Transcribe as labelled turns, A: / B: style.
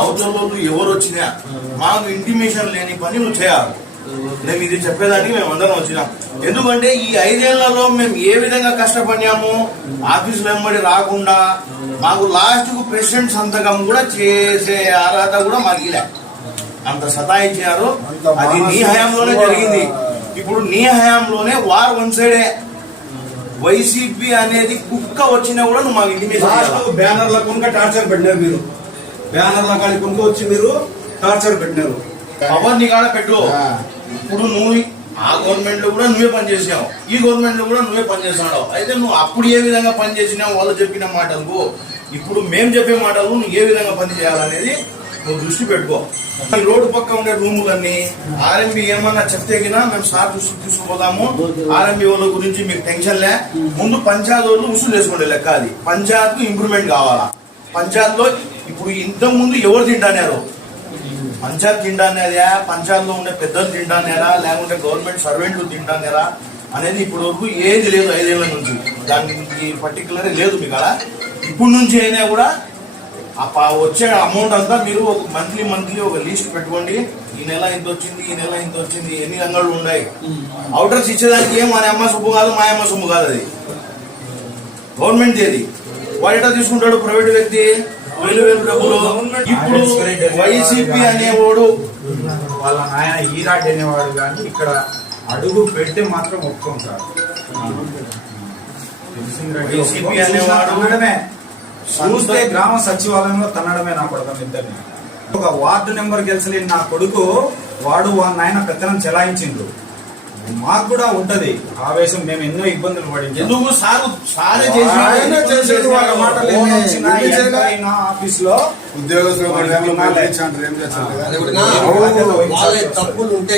A: అవతల వాళ్ళు ఎవరు వచ్చినా మాకు ఇంటిమేషన్ లేని పని నువ్వు చేయాలి. మేము ఇది చెప్పేదానికి మేము అందరం వచ్చినాం. ఎందుకంటే ఈ ఐదేళ్ళలో మేము ఏ విధంగా కష్టపడినాము ఆఫీసులో వెంబడి రాకుండా మాకు లాస్ట్కు ప్రెసిడెంట్ సంతకం కూడా చేసే అర్హత కూడా మాకు ఇలా. అంత సతాయించారు. అది నీ హయాంలోనే జరిగింది. ఇప్పుడు నీ హయాంలోనే వార్ వన్ సైడే. వైసీపీ అనేది కుక్క వచ్చినా కూడా నువ్వు మాకు ఇంటిమేషన్
B: లాస్ట్
A: చేయాలి.
B: బ్యానర్ల కొనుక టార్చర్ పెట్టినారు మీరు. బ్యానర్ల కాడి కొనుక వచ్చి మీరు టార్చర్ పెట్టినారు.
A: పవర్ నీ కాడ పెట్టు. ఇప్పుడు నువ్వు ఆ గవర్నమెంట్లో కూడా నువ్వే పనిచేసినావు ఈ గవర్నమెంట్లో కూడా నువ్వే పనిచేస్తున్నావు అయితే నువ్వు అప్పుడు ఏ విధంగా పనిచేసినావు వాళ్ళు చెప్పిన మాటలకు. ఇప్పుడు మేము చెప్పే మాటలు నువ్వు ఏ విధంగా పని చేయాలనేది నువ్వు దృష్టి పెట్టుకో. ఈ రోడ్డు పక్క ఉండే రూములన్నీ ఆర్ఎంబి ఏమన్నా చెప్తే గినా మేము సార్ దృష్టికి తీసుకుపోదాము. ఆర్ఎంబి వాళ్ళ గురించి మీకు టెన్షన్ లే. ముందు పంచాయత్ వాళ్ళు ఉసులు వేసుకోండి లెక్క అది. పంచాయత్ ఇంప్రూవ్మెంట్ కావాలా? పంచాయత్లో ఇప్పుడు ఇంతకు ముందు ఎవరు తింటానారు? పంచాయత్ తింటానేదా పంచాయత్లో ఉండే పెద్దలు తింటానేరా లేకుంటే గవర్నమెంట్ సర్వెంట్లు తింటానేరా అనేది ఇప్పటి వరకు ఏది లేదు ఐదేళ్ళ నుంచి. దానికి పర్టికులర్ లేదు మీ కదా ఇప్పటి నుంచి అయినా కూడా ఆ వచ్చే అమౌంట్ అంతా మీరు ఒక మంత్లీ మంత్లీ ఒక లిస్ట్ పెట్టుకోండి. ఈ నెల ఇంత వచ్చింది ఈ నెల ఇంత వచ్చింది ఎన్ని రంగాలు ఉన్నాయి? అవుటర్స్ ఇచ్చేదానికి ఏం మన అమ్మ సొమ్ము కాదు మా అమ్మ సొమ్ము కాదు అది. గవర్నమెంట్ ఏది వాడు ఎట్లా తీసుకుంటాడు? ప్రైవేట్ వ్యక్తి? ఇప్పుడు వైసీపీ అనేవాడు
C: వాళ్ళ నాయన ఈరాడ్ అనేవాడు కానీ ఇక్కడ అడుగు పెడితే మాత్రం ఒప్పుకోం సార్
A: వైసీపీ. అనేవాడు
C: చూస్తే గ్రామ సచివాలయంలో తన్నడమే నా కొడుకు ఇద్దరిని. ఒక వార్డు నెంబర్ గెలిచలేని నా కొడుకు వాడు వాళ్ళ నాయన పెత్తనం చెలాయించిండు. మాకు కూడా ఉంటది ఆవేశం మేము ఎన్నో ఇబ్బందులు పడింది
A: ఎందుకు సారు సారే
B: వాళ్ళ
C: అయినా ఆఫీస్లో
B: ఉద్యోగస్తులు
D: తప్పులు ఉంటే